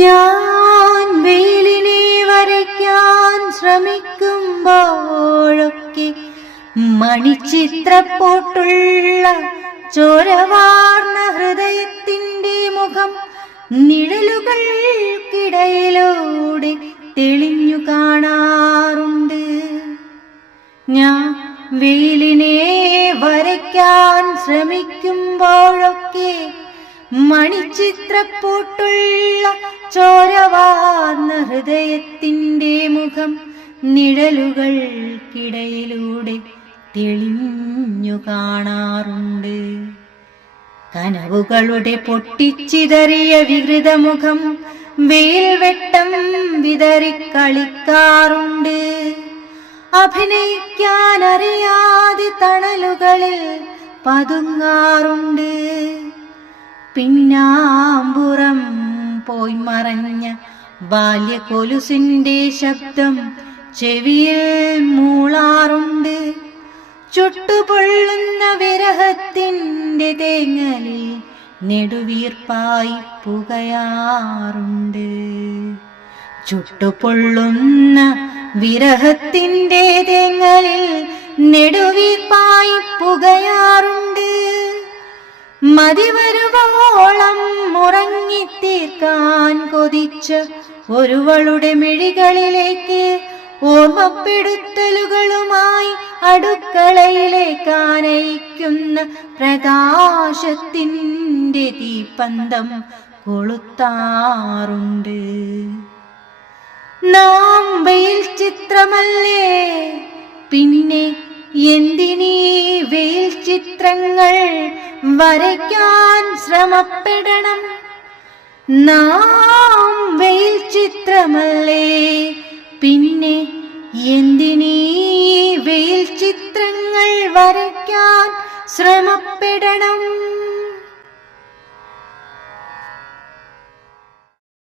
ഞാൻ വെയിലിനെ വരയ്ക്കാൻ ശ്രമിക്കുമ്പോഴൊക്കെ മണിച്ചിത്രപ്പോട്ടുള്ള ചോരവാർന്ന ഹൃദയത്തിൻ്റെ മുഖം നിഴലുകൾക്കിടയിലൂടെ തെളിഞ്ഞു കാണാറുണ്ട്. ഞാൻ വെയിലിനെ വരയ്ക്കാൻ ശ്രമിക്കുമ്പോഴൊക്കെ മണിച്ചിത്രപ്പോട്ടുള്ള ചോരവാർന്ന ഹൃദയത്തിൻ്റെ മുഖം നിഴലുകൾക്കിടയിലൂടെ തെളിഞ്ഞു കാണാറുണ്ട്. കനവുകളുടെ പൊട്ടിച്ചിതറിയ വികൃതമുഖം വെയിൽ വെട്ടം വിതറിക്കളിക്കാറുണ്ട്. അഭിനയിക്കാനറിയാതെ തണലുകളിൽ പതുങ്ങാറുണ്ട്. പിന്നാമ്പുറം പോയി മറഞ്ഞ ബാല്യകൊലുസിന്റെ ശബ്ദം ചെവിയിൽ മൂളാറുണ്ട്. ചുട്ടുപൊള്ളുന്ന വിരഹത്തിന്റെ തേങ്ങലിൽ നെടുവീർപ്പായി പുകയാറുണ്ട്. ചുട്ടുപൊള്ളുന്ന വിരഹത്തിന്റെ തേങ്ങലിൽ നെടുവീർപ്പായി പുകയാറുണ്ട്. മതിവരുവോളം ഉറങ്ങിത്തീർക്കാൻ കൊതിച്ച ഒരുവളുടെ മിഴികളിലേക്ക് ഓർമ്മപ്പെടുത്തലുകളുമായി അടുക്കളയിലേക്ക് ആനയിക്കുന്ന പ്രകാശത്തിൻ്റെ തീപ്പന്തം കൊളുത്താറുണ്ട്. നാം വെയിൽ ചിത്രമല്ലേ, പിന്നെ എന്തിനീ വെയിൽ ചിത്രങ്ങൾ വരയ്ക്കാൻ ശ്രമപ്പെടണം? നാം വെയിൽ ചിത്രമല്ലേ, പിന്നെ എന്തിനീ വെയിൽ ചിത്രങ്ങൾ വരയ്ക്കാൻ ശ്രമപ്പെടണം?